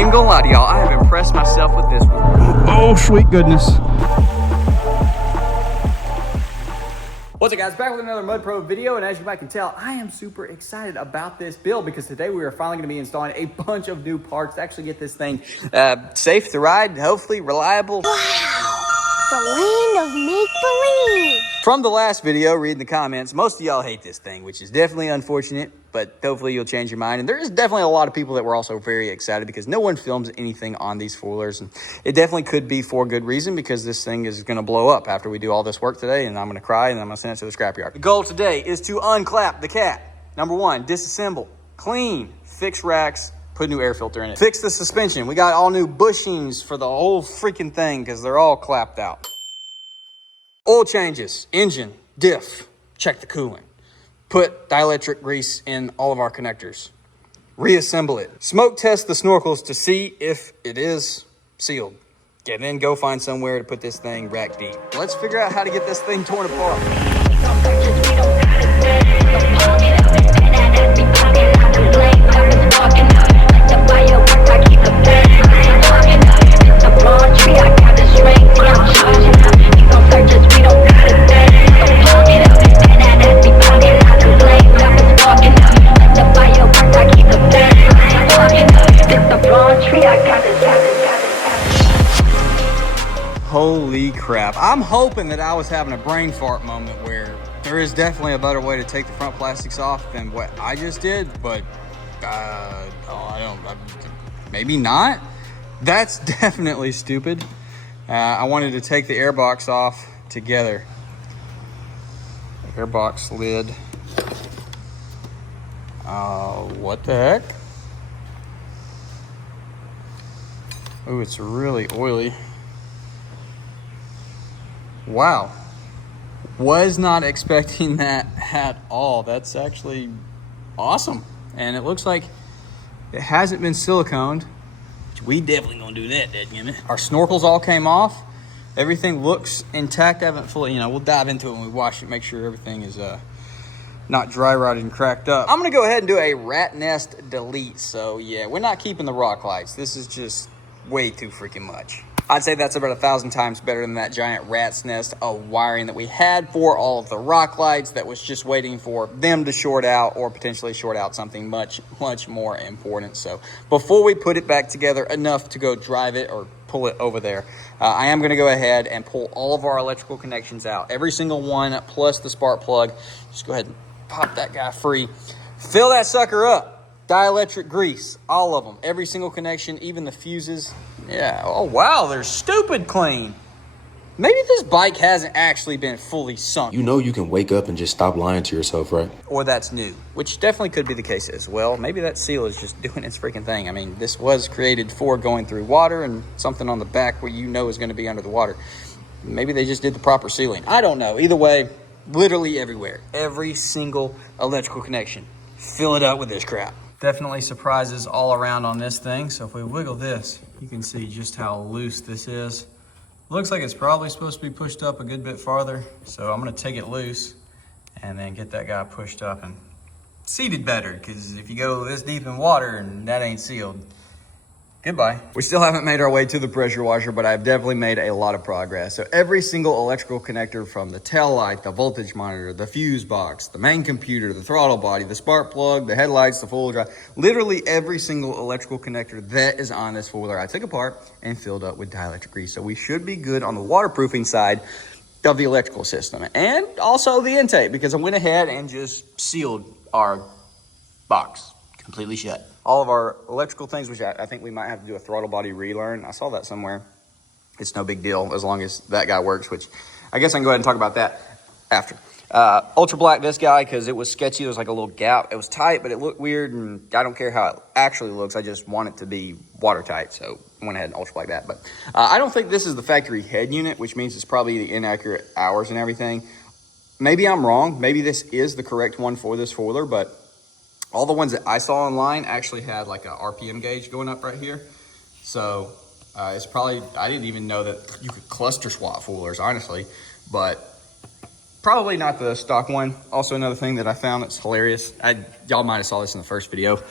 ain't even gonna lie to y'all, I have impressed myself with this one. Oh, sweet goodness. What's up guys, back with another Mud Pro video, and as you might can tell, I am super excited about this build because today we are finally going to be installing a bunch of new parts to actually get this thing safe to ride, hopefully reliable. Wow, the land of make-believe. From the last video, reading the comments, most of y'all hate this thing, which is definitely unfortunate, but hopefully you'll change your mind. And there is definitely a lot of people that were also very excited because no one films anything on these four-wheelers. And it definitely could be for good reason because this thing is going to blow up after we do all this work today, and I'm going to cry and I'm going to send it to the scrapyard. The goal today is to unclap the cat. Number one, disassemble, clean, fix racks, put a new air filter in it. Fix the suspension. We got all new bushings for the whole freaking thing because they're all clapped out. Oil changes, engine, diff, check the coolant. Put dielectric grease in all of our connectors. Reassemble it. Smoke test the snorkels to see if it is sealed. Okay, then go find somewhere to put this thing rack deep. Let's figure out how to get this thing torn apart. Holy crap. I'm hoping that I was having a brain fart moment where there is definitely a better way to take the front plastics off than what I just did, but maybe not. That's definitely stupid. I wanted to take the airbox off together. Airbox lid. What the heck? Oh, it's really oily. Wow, was not expecting that at all. That's actually awesome. And it looks like it hasn't been siliconed, which we definitely gonna do that, dadgummit. Our snorkels all came off. Everything looks intact. I haven't fully, we'll dive into it when we wash it, make sure everything is not dry rotted and cracked up. I'm gonna go ahead and do a rat nest delete. So yeah, we're not keeping the rock lights. This is just way too freaking much. I'd say that's about 1,000 times better than that giant rat's nest of wiring that we had for all of the rock lights that was just waiting for them to short out or potentially short out something much, much more important. So before we put it back together enough to go drive it or pull it over there, I am going to go ahead and pull all of our electrical connections out. Every single one plus the spark plug. Just go ahead and pop that guy free. Fill that sucker up. Dielectric grease, all of them, every single connection, even the fuses. Yeah, oh wow, they're stupid clean. Maybe this bike hasn't actually been fully sunk. You know you can wake up and just stop lying to yourself, right? Or that's new, which definitely could be the case as well. Maybe that seal is just doing its freaking thing. I mean, this was created for going through water and something on the back where you know is gonna be under the water. Maybe they just did the proper sealing. I don't know, either way, literally everywhere. Every single electrical connection. Fill it up with this crap. Definitely surprises all around on this thing. So if we wiggle this, you can see just how loose this is. Looks like it's probably supposed to be pushed up a good bit farther. So I'm gonna take it loose and then get that guy pushed up and seated better. Because if you go this deep in water and that ain't sealed, goodbye. We still haven't made our way to the pressure washer, but I've definitely made a lot of progress. So every single electrical connector from the tail light, the voltage monitor, the fuse box, the main computer, the throttle body, the spark plug, the headlights, the full drive, literally every single electrical connector that is on this four-wheeler I took apart and filled up with dielectric grease. So we should be good on the waterproofing side of the electrical system and also the intake, because I went ahead and just sealed our box completely shut. All of our electrical things, which I think we might have to do a throttle body relearn. I saw that somewhere. It's no big deal as long as that guy works, which I guess I can go ahead and talk about that after. Ultra black this guy because it was sketchy. There was like a little gap. It was tight, but it looked weird, and I don't care how it actually looks. I just want it to be watertight, so I went ahead and ultra black that. But I don't think this is the factory head unit, which means it's probably the inaccurate hours and everything. Maybe I'm wrong. Maybe this is the correct one for this four-wheeler, but all the ones that I saw online actually had like a RPM gauge going up right here. So it's probably, I didn't even know that you could cluster swap four-wheelers, honestly, but probably not the stock one. Also another thing that I found that's hilarious, y'all might have saw this in the first video.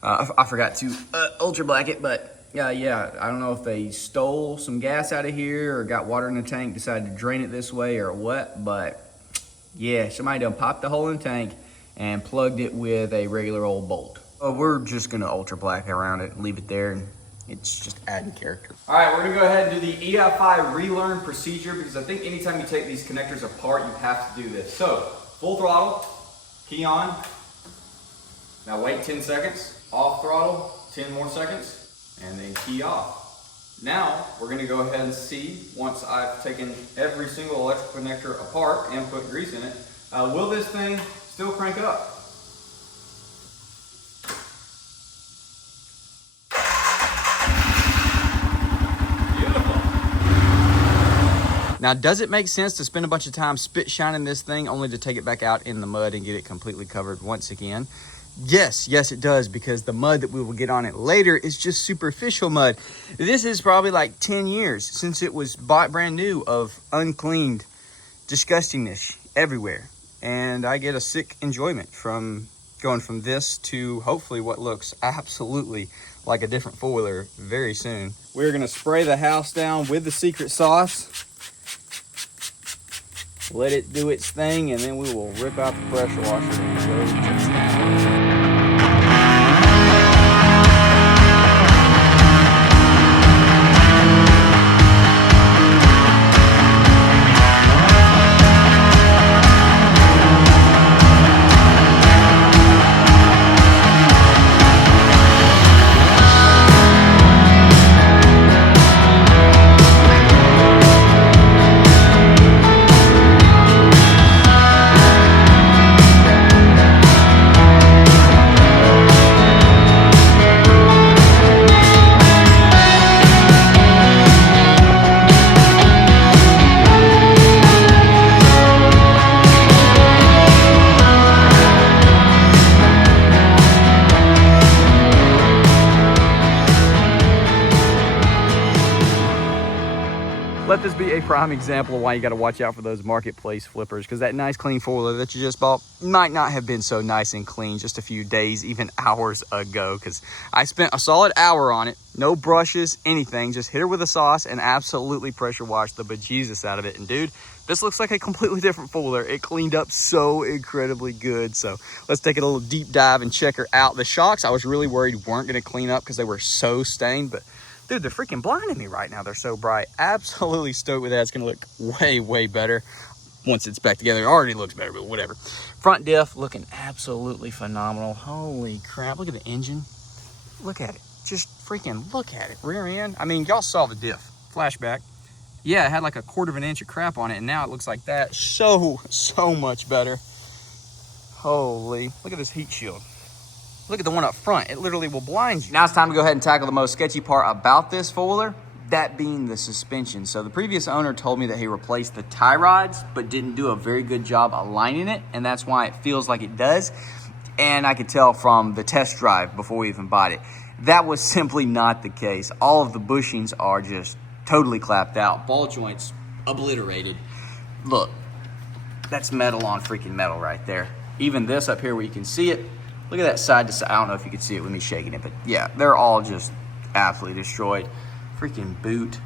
I forgot to ultra black it, but Yeah, I don't know if they stole some gas out of here or got water in the tank, decided to drain it this way or what, but yeah, somebody done popped the hole in the tank and plugged it with a regular old bolt. We're just gonna ultra black around it, leave it there, and it's just adding character. All right, we're gonna go ahead and do the EFI relearn procedure because I think anytime you take these connectors apart, you have to do this. So, full throttle, key on. Now wait 10 seconds, off throttle, 10 more seconds. And then key off. Now, we're gonna go ahead and see, once I've taken every single electrical connector apart and put grease in it, will this thing still crank up? Beautiful. Now, does it make sense to spend a bunch of time spit shining this thing only to take it back out in the mud and get it completely covered once again? Yes, it does, because the mud that we will get on it later is just superficial mud. This is probably like 10 years since it was bought brand new of uncleaned disgustingness everywhere. And I get a sick enjoyment from going from this to hopefully what looks absolutely like a different four-wheeler very soon. We're gonna spray the house down with the secret sauce. Let it do its thing, and then we will rip out the pressure washer and go to town. Let this be a prime example of why you got to watch out for those marketplace flippers, because that nice clean four-wheeler that you just bought might not have been so nice and clean just a few days, even hours ago, because I spent a solid hour on it, no brushes, anything, just hit her with a sauce and absolutely pressure washed the bejesus out of it. And dude, this looks like a completely different four-wheeler. It cleaned up so incredibly good. So let's take a little deep dive and check her out. The shocks, I was really worried weren't going to clean up because they were so stained, but dude, they're freaking blinding me right now. They're so bright. Absolutely stoked with that. It's gonna look way better once it's back together. It already looks better, but whatever. Front diff looking absolutely phenomenal. Holy crap, look at the engine. Look at it, just freaking look at it. Rear end, I mean, y'all saw the diff. Flashback. Yeah, it had like a 1/4 inch of crap on it, and now it looks like that. So much better. Holy, look at this heat shield. Look at the one up front. It literally will blind you. Now it's time to go ahead and tackle the most sketchy part about this four-wheeler, that being the suspension. So the previous owner told me that he replaced the tie rods, but didn't do a very good job aligning it, and that's why it feels like it does. And I could tell from the test drive before we even bought it, that was simply not the case. All of the bushings are just totally clapped out. Ball joints obliterated. Look, that's metal on freaking metal right there. Even this up here where you can see it, look at that side to side. I don't know if you can see it with me shaking it, but yeah, they're all just absolutely destroyed. Freaking boot.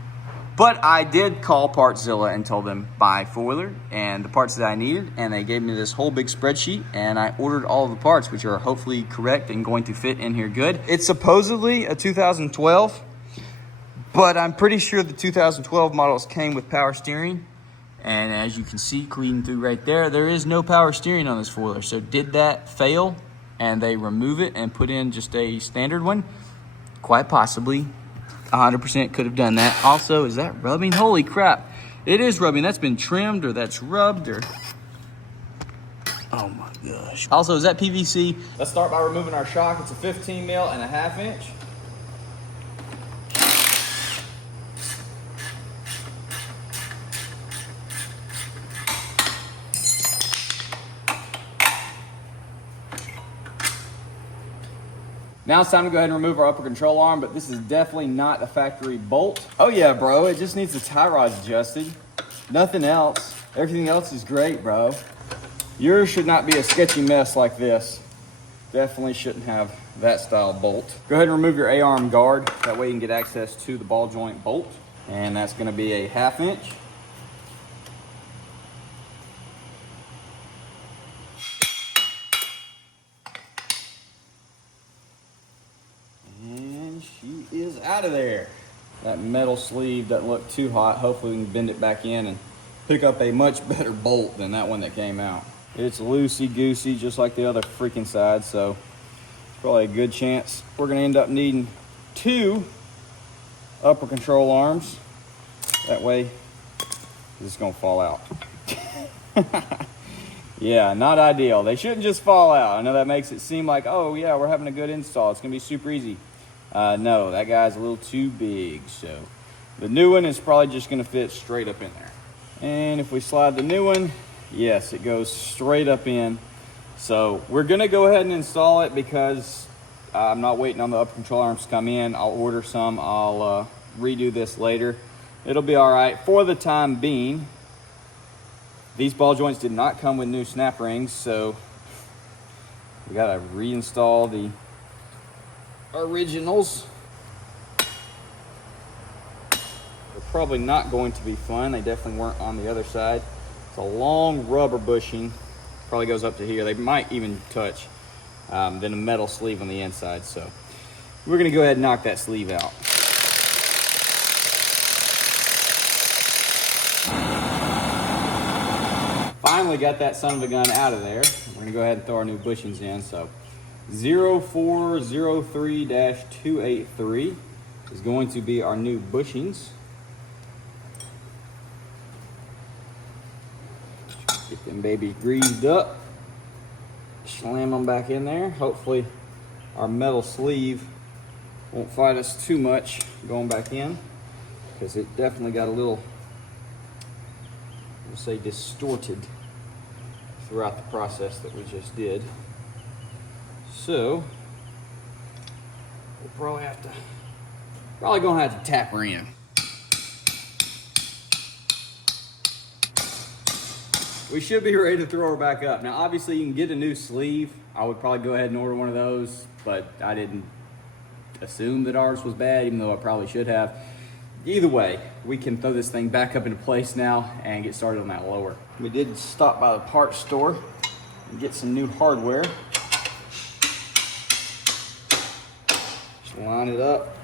But I did call Partzilla and told them buy four-wheeler and the parts that I needed, and they gave me this whole big spreadsheet, and I ordered all of the parts, which are hopefully correct and going to fit in here good. It's supposedly a 2012, but I'm pretty sure the 2012 models came with power steering. And as you can see, clean through right there, there is no power steering on this four-wheeler. So did that fail and they remove it and put in just a standard one? Quite possibly. 100% could have done that. Also, is that rubbing? Holy crap. It is rubbing. That's been trimmed, or that's rubbed, or... oh my gosh. Also, is that PVC? Let's start by removing our shock. It's a 15 mil and a 1/2 inch. Now it's time to go ahead and remove our upper control arm, but this is definitely not a factory bolt. Oh yeah, bro, it just needs the tie rods adjusted. Nothing else. Everything else is great, bro. Yours should not be a sketchy mess like this. Definitely shouldn't have that style bolt. Go ahead and remove your A-arm guard. That way you can get access to the ball joint bolt. And that's gonna be a 1/2 inch. And she is out of there. That metal sleeve doesn't look too hot. Hopefully we can bend it back in and pick up a much better bolt than that one that came out. It's loosey-goosey, just like the other freaking side, so probably a good chance we're gonna end up needing 2 upper control arms. That way, it's gonna fall out. Yeah, not ideal. They shouldn't just fall out. I know that makes it seem like, oh yeah, we're having a good install. It's gonna be super easy. No, that guy's a little too big, so the new one is probably just gonna fit straight up in there. And if we slide the new one, yes, it goes straight up in. So we're gonna go ahead and install it because I'm not waiting on the upper control arms to come in. I'll order some, I'll redo this later. It'll be all right for the time being. These ball joints did not come with new snap rings, so we gotta reinstall the originals. They're probably not going to be fun. They definitely weren't on the other side. It's a long rubber bushing, probably goes up to here. They might even touch, then a metal sleeve on the inside. So we're gonna go ahead and knock that sleeve out. Finally got that son of a gun out of there. We're gonna go ahead and throw our new bushings in. So 0403-283 is going to be our new bushings. Get them babies greased up. Slam them back in there. Hopefully our metal sleeve won't fight us too much going back in, because it definitely got a little, we'll say, distorted throughout the process that we just did. So we'll probably gonna have to tap her in. We should be ready to throw her back up. Now obviously you can get a new sleeve. I would probably go ahead and order one of those, but I didn't assume that ours was bad, even though I probably should have. Either way, we can throw this thing back up into place now and get started on that lower. We did stop by the parts store and get some new hardware. Just line it up,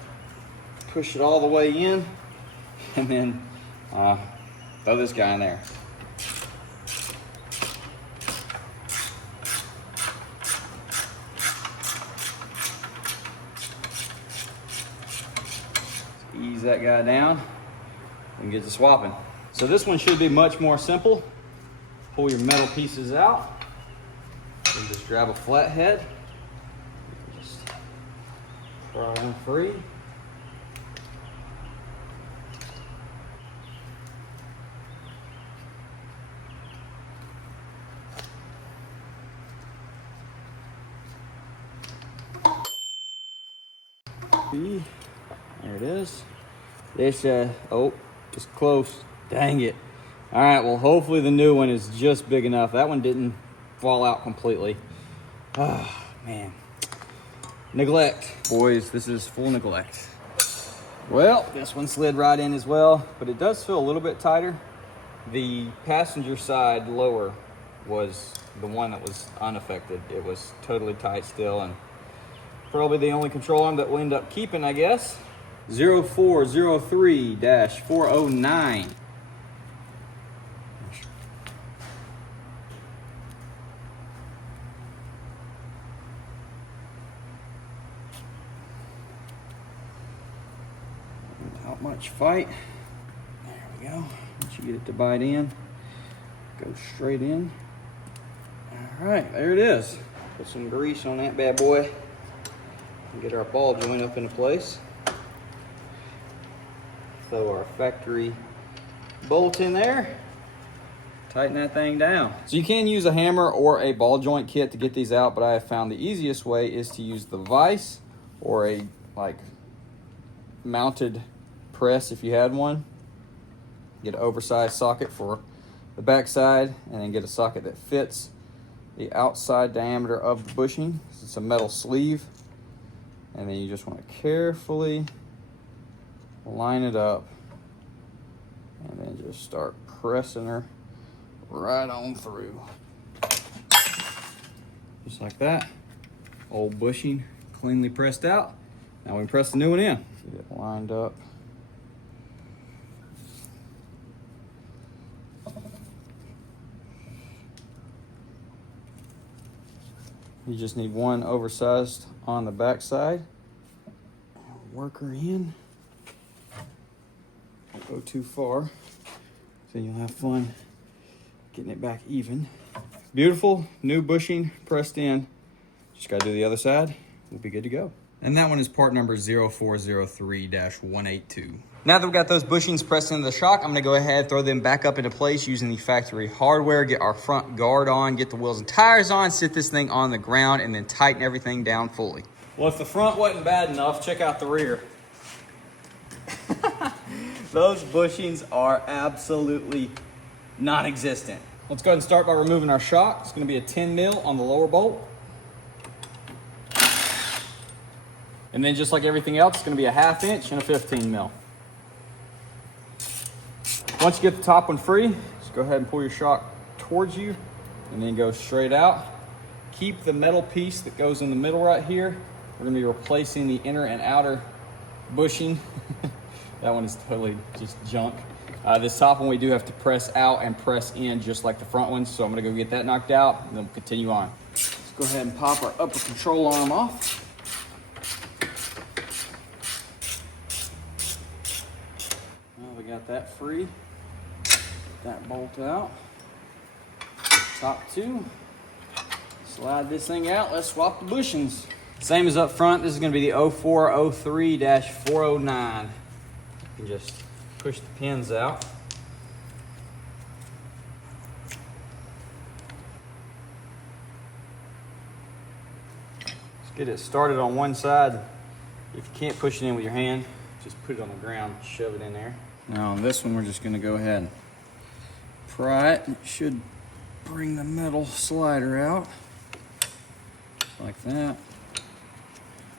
push it all the way in, and then throw this guy in there. Ease that guy down and get to swapping. So this one should be much more simple. Pull your metal pieces out and just grab a flathead. Just pry them free. There it is. This, oh, just close. Dang it. All right, well, hopefully the new one is just big enough. That one didn't fall out completely. Oh, man. Neglect. Boys, this is full neglect. Well, this one slid right in as well, but it does feel a little bit tighter. The passenger side lower was the one that was unaffected. It was totally tight still, and probably the only control arm that we'll end up keeping, I guess. 0403-409. Without much fight. There we go. Once you get it to bite in, go straight in. All right, there it is. Put some grease on that bad boy and get our ball joint up into place. Throw our factory bolt in there. Tighten that thing down. So you can use a hammer or a ball joint kit to get these out, but I have found the easiest way is to use the vise or a mounted press if you had one. Get an oversized socket for the back side and then get a socket that fits the outside diameter of the bushing. It's a metal sleeve. And then you just want to carefully line it up. And then just start pressing her right on through. Just like that. Old bushing cleanly pressed out. Now we can press the new one in. Get it lined up. You just need one oversized on the back side. Work her in. Don't go too far, so you'll have fun getting it back even. Beautiful new bushing pressed in. Just gotta do the other side. We'll be good to go. And that one is part number 0403-182. Now that we've got those bushings pressed into the shock, I'm gonna go ahead, throw them back up into place using the factory hardware, get our front guard on, get the wheels and tires on, sit this thing on the ground, and then tighten everything down fully. Well, if the front wasn't bad enough, check out the rear. Those bushings are absolutely non-existent. Let's go ahead and start by removing our shock. It's gonna be a 10 mil on the lower bolt. And then just like everything else, it's gonna be a 1/2 inch and a 15 mil. Once you get the top one free, just go ahead and pull your shock towards you and then go straight out. Keep the metal piece that goes in the middle right here. We're gonna be replacing the inner and outer bushing. That one is totally just junk. This top one we do have to press out and press in just like the front one. So I'm gonna go get that knocked out and then we'll continue on. Let's go ahead and pop our upper control arm off. We got that free. Get that bolt out. Top two. Slide this thing out. Let's swap the bushings. Same as up front. This is going to be the 0403-409. You can just push the pins out. Let's get it started on one side. If you can't push it in with your hand, just put it on the ground, shove it in there. Now on this one, we're just gonna go ahead and pry it. It should bring the metal slider out, like that.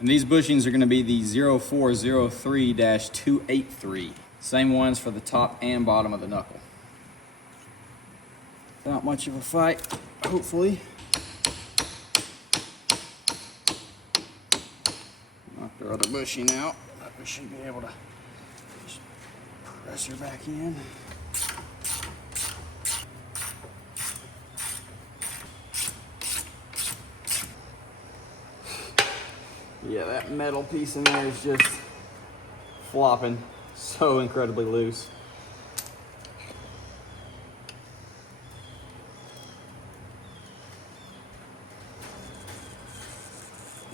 And these bushings are gonna be the 0403-283. Same ones for the top and bottom of the knuckle. Without much of a fight, hopefully. Knock our other bushing out. We should be able to just press her back in. Yeah, that metal piece in there is just flopping so incredibly loose.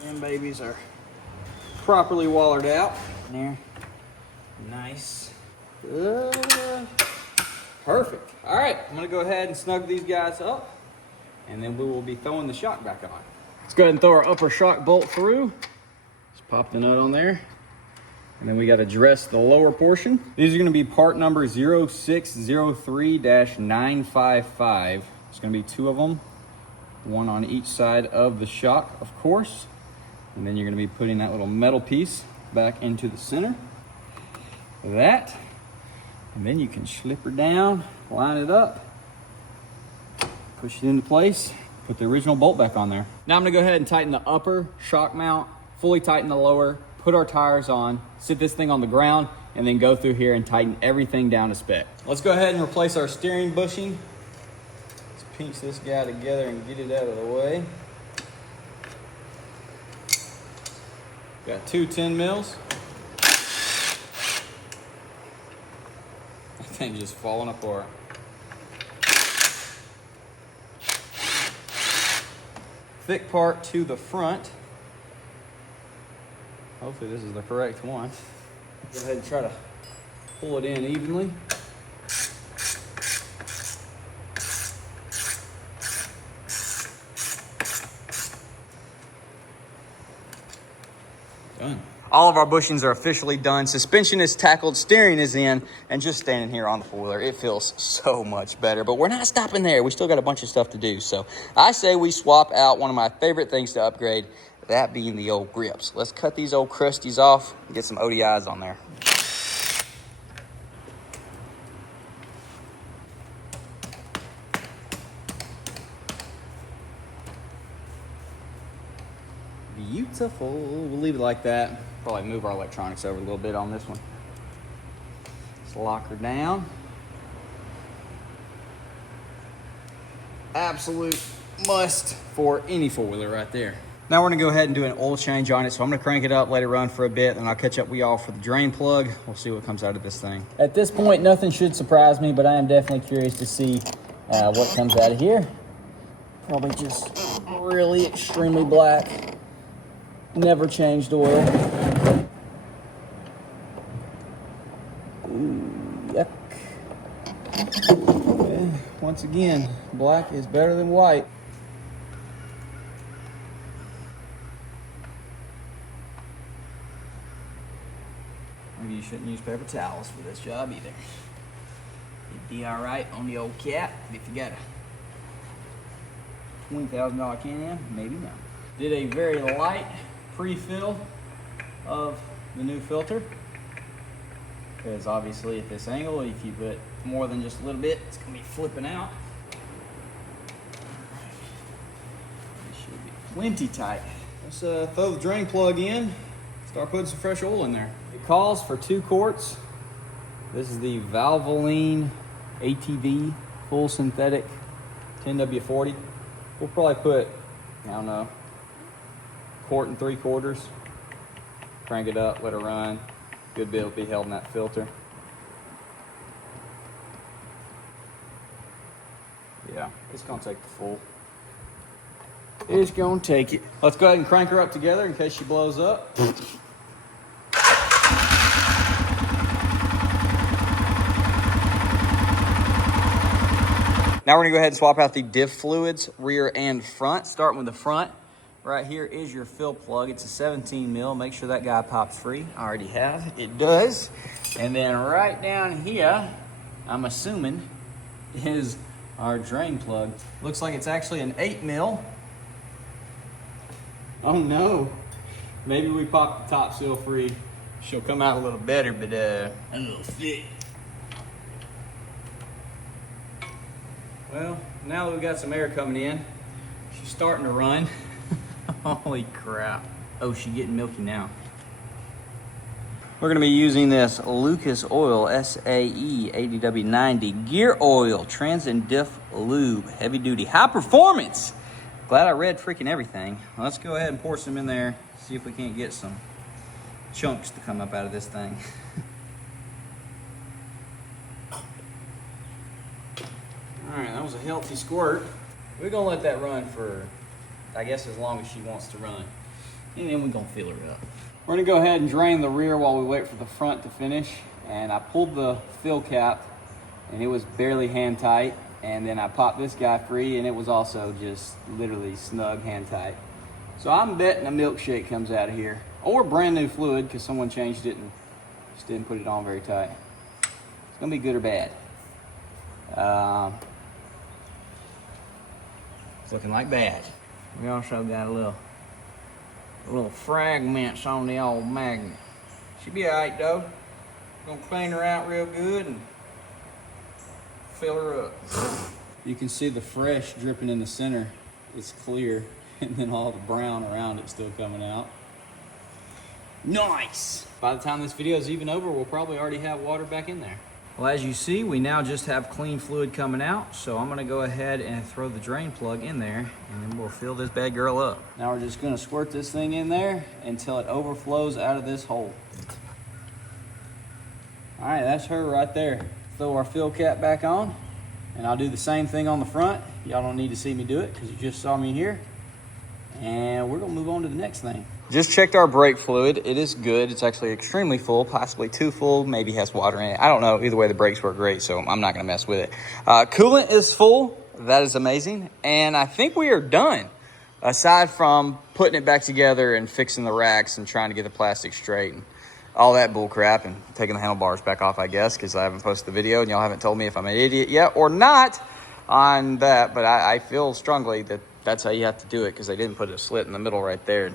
And babies are properly wallered out. There. Nice. Perfect. All right, I'm gonna go ahead and snug these guys up and then we will be throwing the shock back on. Let's go ahead and throw our upper shock bolt through. Just pop the nut on there. And then we gotta dress the lower portion. These are gonna be part number 0603-955. There's gonna be 2 of them, one on each side of the shock, of course. And then you're gonna be putting that little metal piece back into the center. That. And then you can slip her down, line it up, push it into place, put the original bolt back on there. Now I'm gonna go ahead and tighten the upper shock mount, fully tighten the lower, put our tires on, sit this thing on the ground, and then go through here and tighten everything down to spec. Let's go ahead and replace our steering bushing. Let's pinch this guy together and get it out of the way. Got 2 10 mils. That thing's just falling apart. Thick part to the front. Hopefully this is the correct one. Go ahead and try to pull it in evenly. Done. All of our bushings are officially done. Suspension is tackled, steering is in, and just standing here on the four-wheeler, it feels so much better. But we're not stopping there. We still got a bunch of stuff to do. So I say we swap out one of my favorite things to upgrade, that being the old grips. Let's cut these old crusties off and get some ODIs on there. Beautiful. We'll leave it like that. Probably move our electronics over a little bit on this one. Let's lock her down. Absolute must for any four-wheeler right there. Now we're gonna go ahead and do an oil change on it. So I'm gonna crank it up, let it run for a bit, and I'll catch up with y'all for the drain plug. We'll see what comes out of this thing. At this point, nothing should surprise me, but I am definitely curious to see what comes out of here. Probably just really extremely black. Never changed oil. Ooh, yuck. Okay. Once again, black is better than white. Maybe you shouldn't use paper towels for this job either. You'd be all right on the old cat if you got a $20,000 Can-Am, maybe not. Did a very light pre-fill of the new filter, because obviously at this angle, if you put more than just a little bit, it's gonna be flipping out. It should be plenty tight. Let's throw the drain plug in, start putting some fresh oil in there. It calls for 2 quarts. This is the Valvoline ATV full synthetic 10W40. We'll probably put, I don't know, 1 3/4. Crank it up, let it run. Good bit will be held in that filter. Yeah, it's gonna take the full. It's gonna take it. Let's go ahead and crank her up together in case she blows up. Now we're gonna go ahead and swap out the diff fluids, rear and front. Starting with the front. Right here is your fill plug. It's a 17 mil. Make sure that guy pops free. I already have. It does. And then right down here, I'm assuming, is our drain plug. Looks like it's actually an 8 mil. Oh no. Maybe we popped the top seal free. She'll come out a little better, but a little thick. Well, now that we've got some air coming in, she's starting to run. Holy crap. Oh, she's getting milky now. We're gonna be using this Lucas Oil SAE 80W90 gear oil, trans and diff lube, heavy duty, high performance. Glad I read freaking everything. Let's go ahead and pour some in there, see if we can't get some chunks to come up out of this thing. All right, that was a healthy squirt. We're gonna let that run for, I guess, as long as she wants to run. And then we're gonna fill her up. We're gonna go ahead and drain the rear while we wait for the front to finish. And I pulled the fill cap and it was barely hand tight. And then I popped this guy free and it was also just literally snug hand tight. So I'm betting a milkshake comes out of here. Or brand new fluid because someone changed it and just didn't put it on very tight. It's gonna be good or bad. It's looking like bad. We also got a little fragments on the old magnet. She'll be all right though. Gonna clean her out real good and fill her up. You can see the fresh dripping in the center. It's clear, and then all the brown around it still coming out. Nice! By the time this video is even over, we'll probably already have water back in there. Well, as you see, we now just have clean fluid coming out, so I'm gonna go ahead and throw the drain plug in there, and then we'll fill this bad girl up. Now we're just gonna squirt this thing in there until it overflows out of this hole. All right, that's her right there. Throw our fill cap back on, and I'll do the same thing on the front. Y'all don't need to see me do it, because you just saw me here. And we're gonna move on to the next thing. Just checked our brake fluid. It is good. It's actually extremely full, possibly too full, maybe has water in it. I don't know. Either way, the brakes work great, so I'm not gonna mess with it. Coolant is full. That is amazing. And I think we are done. aside from putting it back together and fixing the racks and trying to get the plastic straight and all that bull crap and taking the handlebars back off, I guess, because I haven't posted the video and y'all haven't told me if I'm an idiot yet or not on that. But I feel strongly that that's how you have to do it, because they didn't put a slit in the middle right there.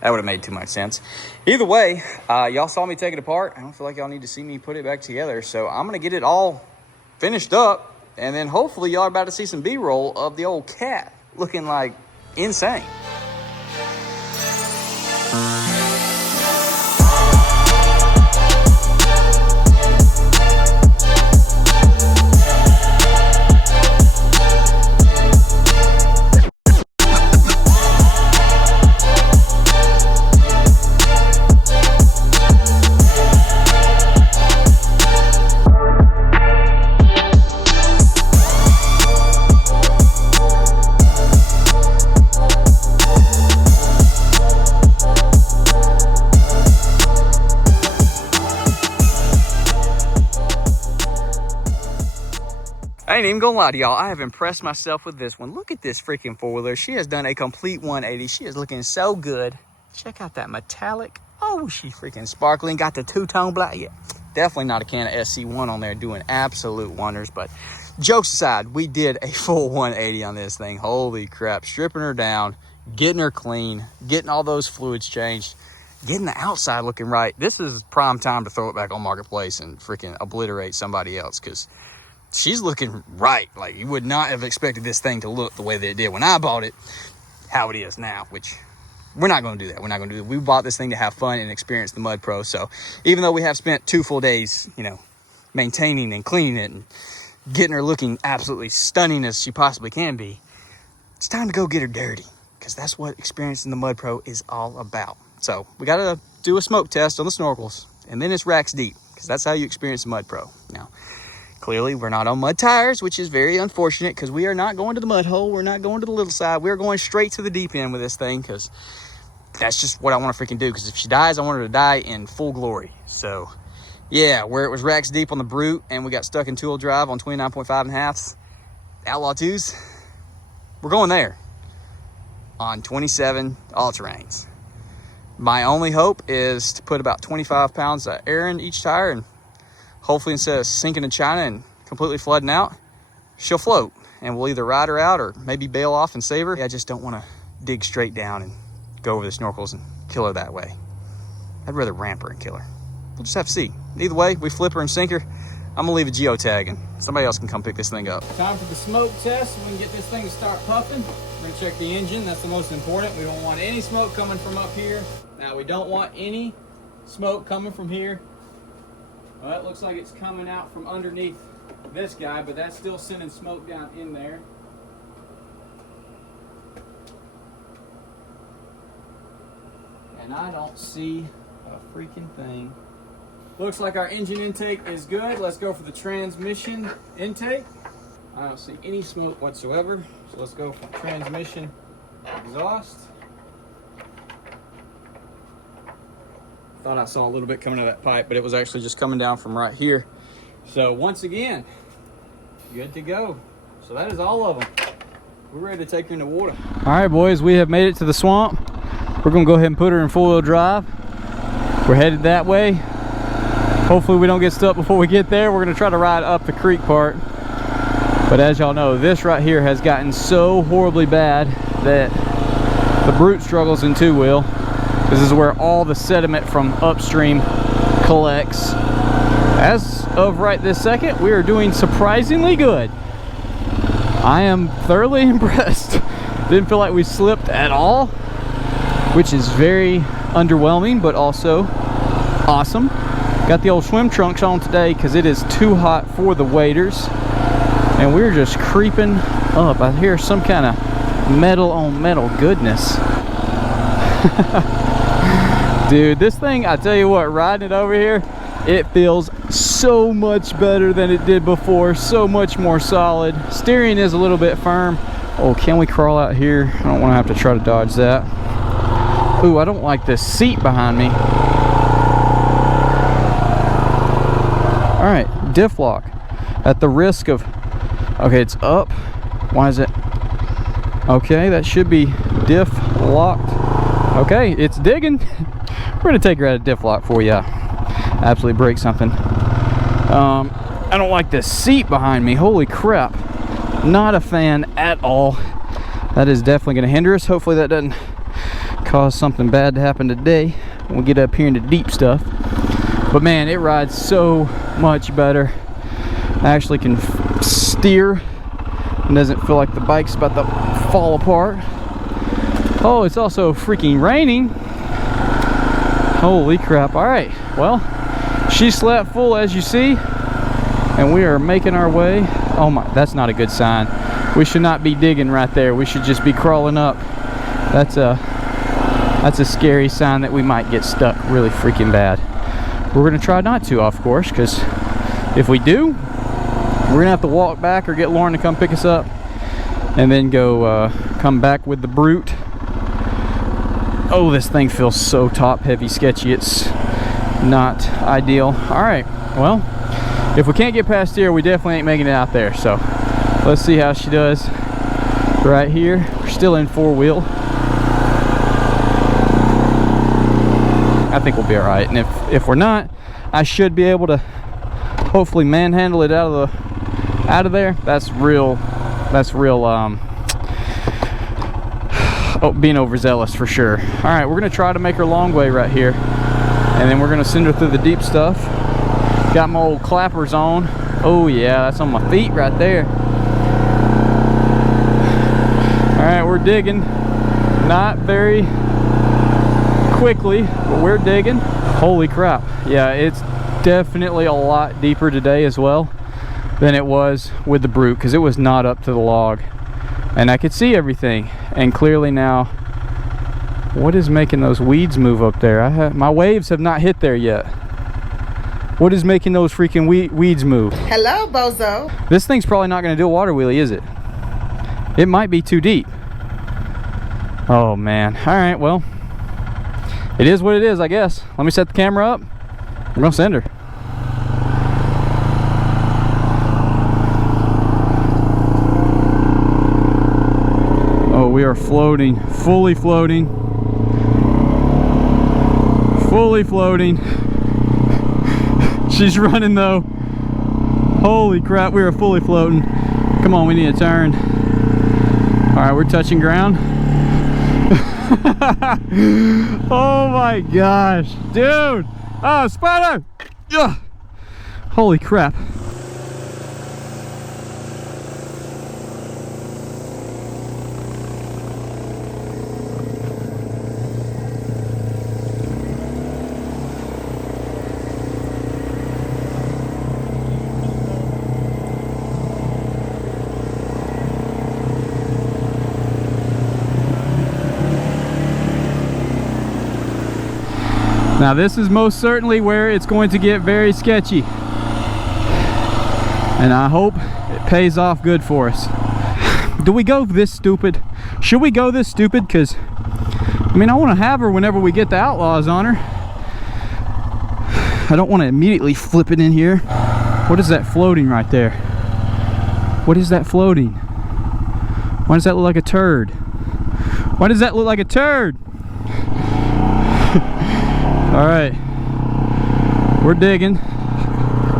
That would have made too much sense. Either way, y'all saw me take it apart. I don't feel like y'all need to see me put it back together. So I'm going to get it all finished up. And then hopefully y'all are about to see some B-roll of the old cat looking like insane. I ain't even gonna lie to y'all, I have impressed myself with this one. Look at this freaking four-wheeler. She has done a complete 180. She is looking so good. Check out that metallic. Oh, she's freaking sparkling. Got the two-tone black. Yeah, definitely not a can of SC1 on there doing absolute wonders. But jokes aside, we did a full 180 on this thing. Holy crap. Stripping her down, getting her clean, getting all those fluids changed, getting the outside looking right. This is prime time to throw it back on Marketplace and freaking obliterate somebody else, because she's looking right. Like, you would not have expected this thing to look the way that it did when I bought it, how it is now, which we're not going to do that. We're not going to do that. We bought this thing to have fun and experience the Mud Pro. So even though we have spent 2 full days, you know, maintaining and cleaning it and getting her looking absolutely stunning as she possibly can be, it's time to go get her dirty, because that's what experiencing the Mud Pro is all about. So we got to do a smoke test on the snorkels, and then it's racks deep, because that's how you experience the Mud Pro. Now, clearly, we're not on mud tires, which is very unfortunate, because we are not going to the mud hole. We're not going to the little side. We're going straight to the deep end with this thing, because that's just what I want to freaking do. Because if she dies, I want her to die in full glory. So, yeah, where it was racks deep on the Brute and we got stuck in two-wheel drive on 29.5 Outlaw 2s, we're going there on 27 all-terrains. My only hope is to put about 25 pounds of air in each tire, and hopefully, instead of sinking in China and completely flooding out, she'll float, and we'll either ride her out or maybe bail off and save her. I just don't want to dig straight down and go over the snorkels and kill her that way. I'd rather ramp her and kill her. We'll just have to see. Either way, we flip her and sink her, I'm gonna leave a geotag and somebody else can come pick this thing up. Time for the smoke test. We can get this thing to start puffing. We're gonna check the engine. That's the most important. We don't want any smoke coming from up here. Now, we don't want any smoke coming from here. Well, it looks like it's coming out from underneath this guy, but that's still sending smoke down in there. And I don't see a freaking thing. Looks like our engine intake is good. Let's go for the transmission intake. I don't see any smoke whatsoever. So let's go for transmission exhaust. Thought I saw a little bit coming out of that pipe, but it was actually just coming down from right here. So once again, good to go. So that is all of them. We're ready to take her in the water. All right, boys, we have made it to the swamp. We're gonna go ahead and put her in four-wheel drive. We're headed that way. Hopefully we don't get stuck before we get there. We're gonna try to ride up the creek part. But as y'all know, this right here has gotten so horribly bad that the Brute struggles in two-wheel. This is where all the sediment from upstream collects. As of right this second, we are doing surprisingly good. I am thoroughly impressed. Didn't feel like we slipped at all, which is very underwhelming, but also awesome. Got the old swim trunks on today because it is too hot for the waders. And we're just creeping up. I hear some kind of metal on metal goodness. Dude, this thing, I tell you what, riding it over here, it feels so much better than it did before. So much more solid. Steering is a little bit firm. Oh, can we crawl out here? I don't want to have to try to dodge that. Ooh, I don't like this seat behind me. All right, diff lock. At the risk of, okay, it's up. Why is it? Okay, that should be diff locked. Okay, it's digging. We're gonna take her out of diff lock for you. Absolutely break something. I don't like this seat behind me. Holy crap. Not a fan at all. That is definitely gonna hinder us. Hopefully that doesn't cause something bad to happen today when we get up here into deep stuff. But man, it rides so much better. I actually can steer and doesn't feel like the bike's about to fall apart. Oh, it's also freaking raining. Holy crap. All right, well, she slept full as you see, and we are making our way. Oh my, that's not a good sign. We should not be digging right there. We should just be crawling up. That's a scary sign that we might get stuck really freaking bad. We're gonna try not to, of course, because if we do, we're gonna have to walk back or get Lauren to come pick us up and then go come back with the brute. Oh, this thing feels so top heavy sketchy. It's not ideal. All right, well, if we can't get past here, we definitely ain't making it out there. So let's see how she does right here. We're still in four-wheel. I think we'll be all right. And if we're not, I should be able to hopefully manhandle it out of there. That's real being overzealous for sure. All right, we're gonna try to make her long way right here, and then we're gonna send her through the deep stuff. Got my old clappers on. Oh yeah, that's on my feet right there. All right, we're digging. Not very quickly, but we're digging. Holy crap. Yeah, it's definitely a lot deeper today as well than it was with the brute, because it was not up to the log. And I could see everything, and clearly now, what is making those weeds move up there? My waves have not hit there yet. What is making those freaking weeds move? Hello, bozo. This thing's probably not going to do a water wheelie, is it? It might be too deep. Oh man. All right, well, it is what it is, I guess. Let me set the camera up. We're going to send her. We are floating, fully floating, fully floating. She's running though. Holy crap, we are fully floating. Come on, we need a turn. All right, we're touching ground. Oh my gosh, dude. Oh, spider. Ugh. Holy crap. Now this is most certainly where it's going to get very sketchy, and I hope it pays off good for us. Do we go this stupid? Should we go this stupid? Because I mean, I want to have her whenever we get the Outlaws on her. I don't want to immediately flip it in here. What is that floating right there? What is that floating? Why does that look like a turd? Why does that look like a turd? All right, we're digging.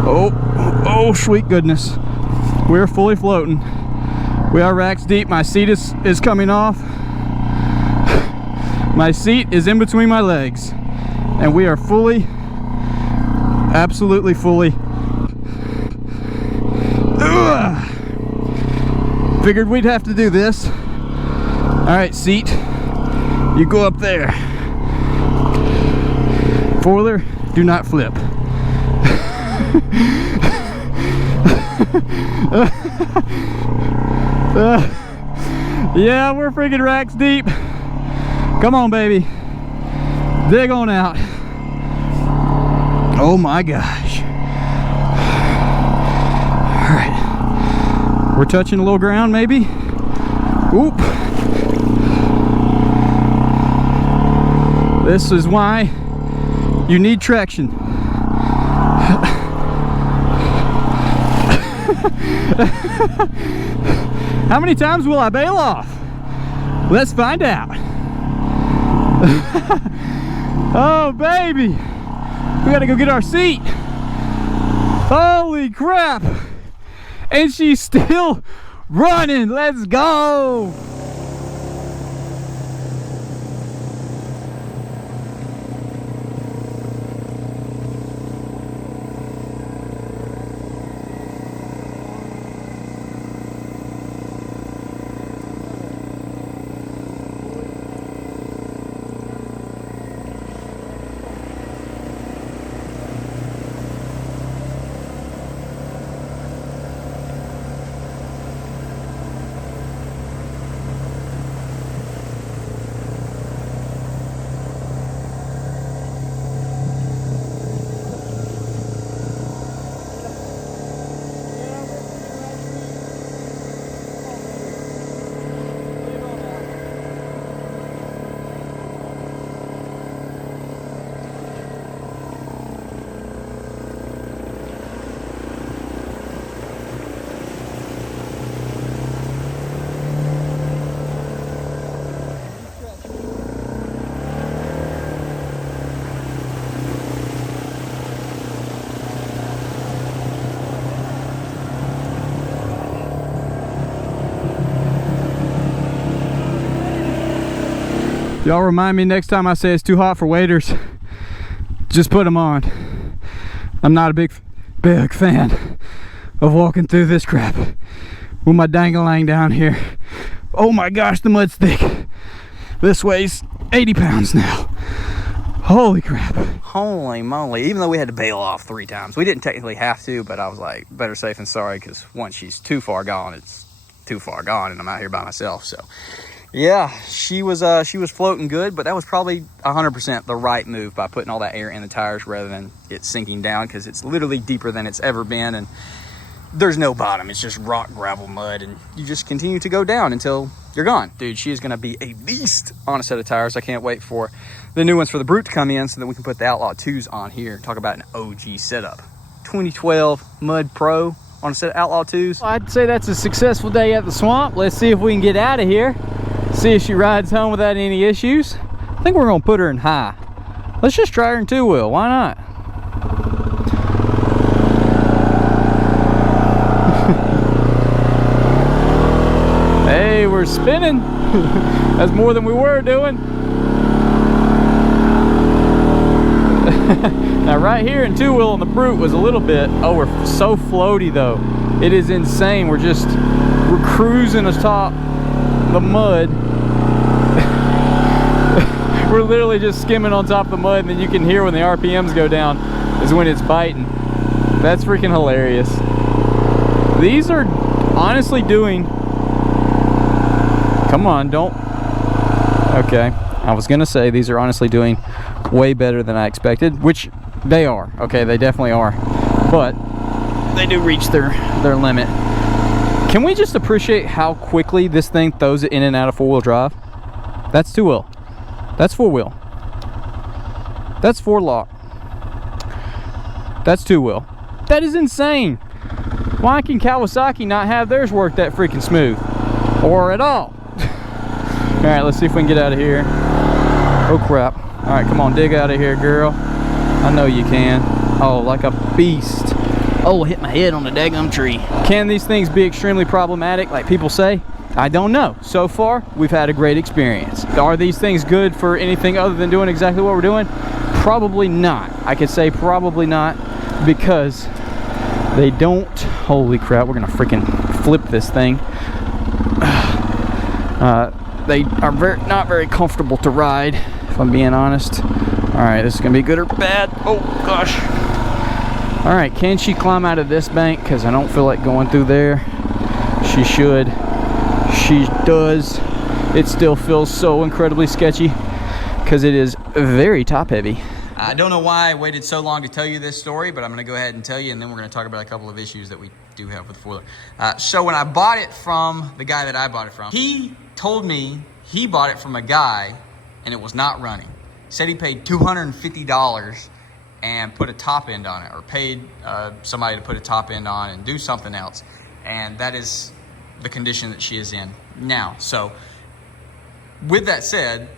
Oh, sweet goodness. We're fully floating. We are racks deep. My seat is coming off. My seat is in between my legs. And we are fully, absolutely fully. Ugh. Figured we'd have to do this. All right, seat, you go up there. Foiler, do not flip. Yeah, we're freaking racks deep. Come on, baby. Dig on out. Oh my gosh. All right. We're touching a little ground, maybe. Oop. This is why you need traction. How many times will I bail off? Let's find out. Oh, baby. We gotta go get our seat. Holy crap. And she's still running. Let's go. Y'all remind me next time I say it's too hot for waders, just put them on. I'm not a big fan of walking through this crap with my dangling down here. Oh my gosh, the mud's thick. This weighs 80 pounds now. Holy crap. Holy moly. Even though we had to bail off 3 times. We didn't technically have to, but I was like, better safe than sorry, because once she's too far gone, it's too far gone, and I'm out here by myself. So yeah, she was floating good, but that was probably 100% the right move by putting all that air in the tires rather than it sinking down, because it's literally deeper than it's ever been, and there's no bottom. It's just rock, gravel, mud, and you just continue to go down until you're gone. Dude, she is going to be a beast on a set of tires. I can't wait for the new ones for the Brute to come in so that we can put the Outlaw 2s on here. Talk about an OG setup. 2012 Mud Pro on a set of Outlaw 2s. I'd say that's a successful day at the swamp. Let's see if we can get out of here. See if she rides home without any issues. I think we're gonna put her in high. Let's just try her in 2-wheel, why not? Hey, we're spinning. That's more than we were doing. Now right here in 2-wheel on the Brute was a little bit, oh, we're so floaty though. It is insane. We're cruising atop the mud. We're literally just skimming on top of the mud, and then you can hear when the RPMs go down is when it's biting. That's freaking hilarious. These are honestly doing, come on, don't, okay, I was gonna say these are honestly doing way better than I expected, which they are. Okay, they definitely are, but they do reach their limit. Can we just appreciate how quickly this thing throws it in and out of 4-wheel drive? That's 2-wheel. That's 4-wheel. That's 4-lock. That's 2-wheel. That is insane. Why can Kawasaki not have theirs work that freaking smooth? Or at all? Alright, let's see if we can get out of here. Oh crap. Alright, come on, dig out of here, girl. I know you can. Oh, like a beast. Oh, I hit my head on the daggum tree. Can these things be extremely problematic like people say? I don't know. So far, we've had a great experience. Are these things good for anything other than doing exactly what we're doing? Probably not. I could say probably not, because they don't, holy crap, we're gonna freaking flip this thing. They are not very comfortable to ride, if I'm being honest. All right, this is gonna be good or bad. Oh gosh. All right, can she climb out of this bank? Because I don't feel like going through there. She should. She does. It still feels so incredibly sketchy because it is very top heavy. I don't know why I waited so long to tell you this story, but I'm going to go ahead and tell you, and then we're going to talk about a couple of issues that we do have with the 4-wheeler. So when I bought it from the guy that I bought it from, he told me he bought it from a guy and it was not running. He said he paid $250 and put a top end on it, or paid somebody to put a top end on and do something else. And that is the condition that she is in now. So with that said,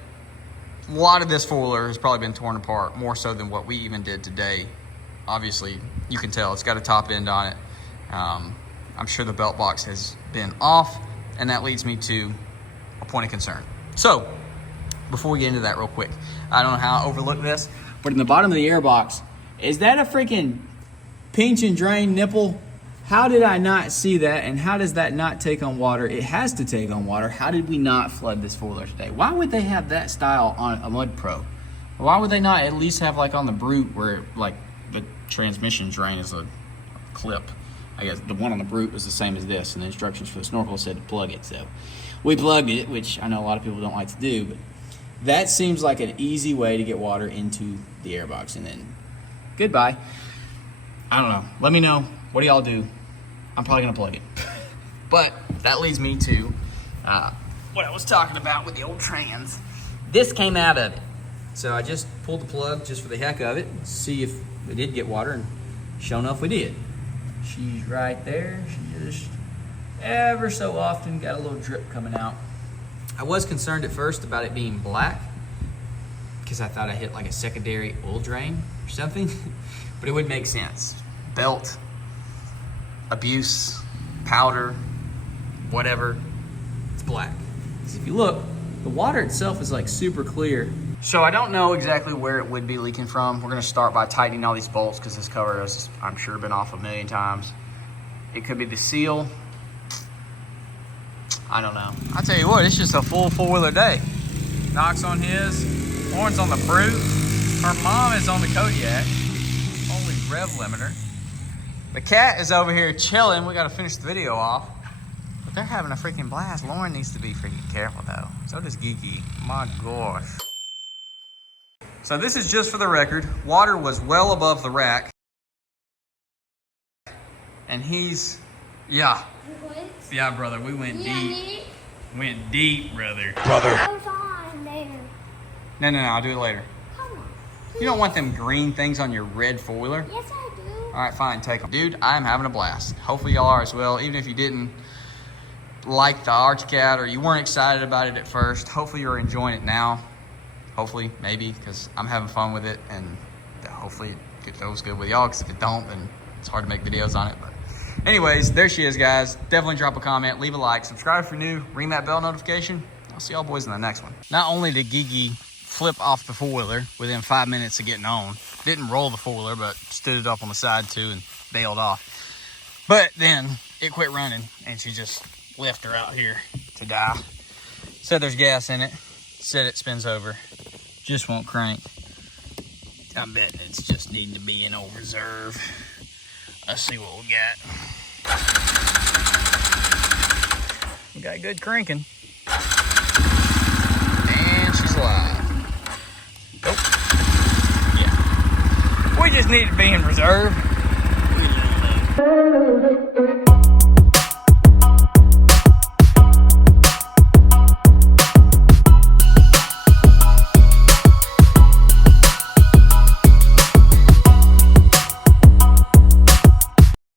a lot of this four-wheeler has probably been torn apart, more so than what we even did today. Obviously, you can tell it's got a top end on it. I'm sure the belt box has been off, and that leads me to a point of concern. So, before we get into that real quick, I don't know how I overlooked this, but in the bottom of the air box, is that a freaking pinch and drain nipple? How did I not see that, and how does that not take on water? It has to take on water. How did we not flood this four-wheeler today? Why would they have that style on a Mud Pro? Why would they not at least have like on the Brute where like the transmission drain is a clip? I guess the one on the Brute was the same as this, and the instructions for the snorkel said to plug it. So we plugged it, which I know a lot of people don't like to do, but that seems like an easy way to get water into the airbox. And then goodbye. I don't know. Let me know. What do y'all do? I'm probably gonna plug it. But that leads me to what I was talking about with the old trans. This came out of it. So I just pulled the plug just for the heck of it, see if we did get water, and sure enough we did. She's right there. She just ever so often got a little drip coming out. I was concerned at first about it being black because I thought I hit like a secondary oil drain or something, but it would make sense. Belt, abuse, powder, whatever, it's black. Because if you look, the water itself is like super clear. So I don't know exactly where it would be leaking from. We're gonna start by tightening all these bolts because this cover has, I'm sure, been off a million times. It could be the seal. I don't know. I tell you what, it's just a full four-wheeler day. Knox on his, Lauren's on the Brute, her mom is on the Kodiak. Holy rev limiter. The cat is over here chilling. We gotta finish the video off. But they're having a freaking blast. Lauren needs to be freaking careful though. So does Geeky. My gosh. So this is just for the record. Water was well above the rack. And he's, yeah. Yeah, brother, we went deep. Went deep, brother. Goes on there. No, I'll do it later. Come on. You don't want them green things on your red four-wheeler? Yes, I do. All right, fine, take them. Dude, I am having a blast. Hopefully y'all are as well. Even if you didn't like the Arctic Cat or you weren't excited about it at first, hopefully you're enjoying it now. Hopefully, maybe, because I'm having fun with it, and hopefully it goes good with y'all, because if it don't, then it's hard to make videos on it. But anyways, there she is, guys. Definitely drop a comment, leave a like, subscribe if you're new, ring that bell notification. I'll see y'all boys in the next one. Not only did Gigi flip off the four-wheeler within 5 minutes of getting on, didn't roll the four-wheeler, but stood it up on the side too and bailed off. But then it quit running and she just left her out here to die. Said there's gas in it, said it spins over, just won't crank. I'm betting it's just needing to be in old reserve. Let's see what we got. We got good cranking. And she's alive. Nope. Yeah. We just need to be in reserve.